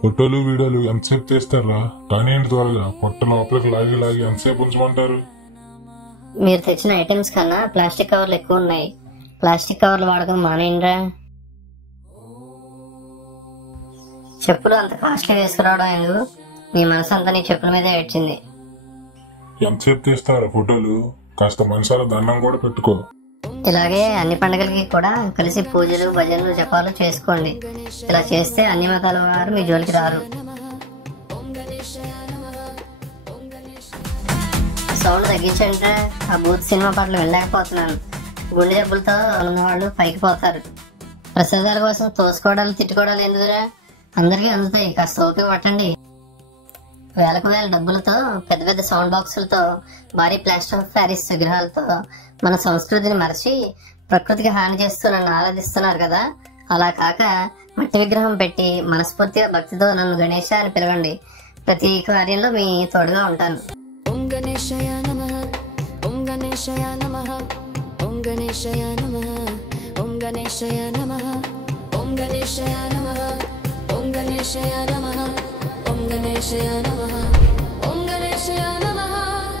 ఫోటోలు వీడియోలు ఎంతసేపు తీస్తారా? కానీ ఏంటి త్వరగా పొట్ట లోపలికి లాగి లాగి ఎంతసేపు ఉంచమంటారు? మీరు తెచ్చిన ఐటమ్స్ కన్నా ప్లాస్టిక్ కవర్లు ఎక్కువ ఉన్నాయి. ప్లాస్టిక్ కవర్లు వాడకం మానేయండిరా. చెప్పులు అంత కాస్ట్లీ వేసుకురావడం ఎందుకు? నీ మనసు అంతా నీ చెప్పుల మీదే ఏడ్చింది. ఎంతసేపు తీస్తారా ఫోటోలు? కాస్త మనసాల దండం కూడా పెట్టుకో. ఇలాగే అన్ని పండుగలకి కూడా కలిసి పూజలు భజనలు జపాలు చేసుకోండి. ఇలా చేస్తే అన్ని మతాల వారు మీ జోలికి రారు. సౌండ్ తగ్గించండి. ఆ బూత్ సినిమా పాటలు వెళ్ళలేకపోతున్నాను. గుండె జబ్బులతో ఉన్నవాళ్ళు పైకి పోతారు. ప్రసాదాల కోసం తోసుకోవడాలు తిట్టుకోవడాలు ఎందుకురా? అందరికీ అందుతాయి. కాస్త ఓపిక పట్టండి. వేలకు వేల డబ్బులతో పెద్ద పెద్ద సౌండ్ బాక్సులతో భారీ ప్లాస్టర్ ఆఫ్ ప్యారిస్ విగ్రహాలతో మన సంస్కృతిని మరచి ప్రకృతికి హాని చేస్తూ నన్ను ఆరాధిస్తున్నారు కదా. అలా కాక మట్టి విగ్రహం పెట్టి మనస్ఫూర్తిగా భక్తితో నన్ను గణేశ అని పిలవండి. ప్రతి కార్యంలో మీ తోడుగా ఉంటాను. ఓం గణేశాయ నమః, ఓం గణేశాయ నమః, ఓం గణేశాయ నమః, ఓం గణేశాయ నమః, ఓం గణేశాయ నమః, ఓం గణేశాయ నమః, ఓం గణేశాయ నమః.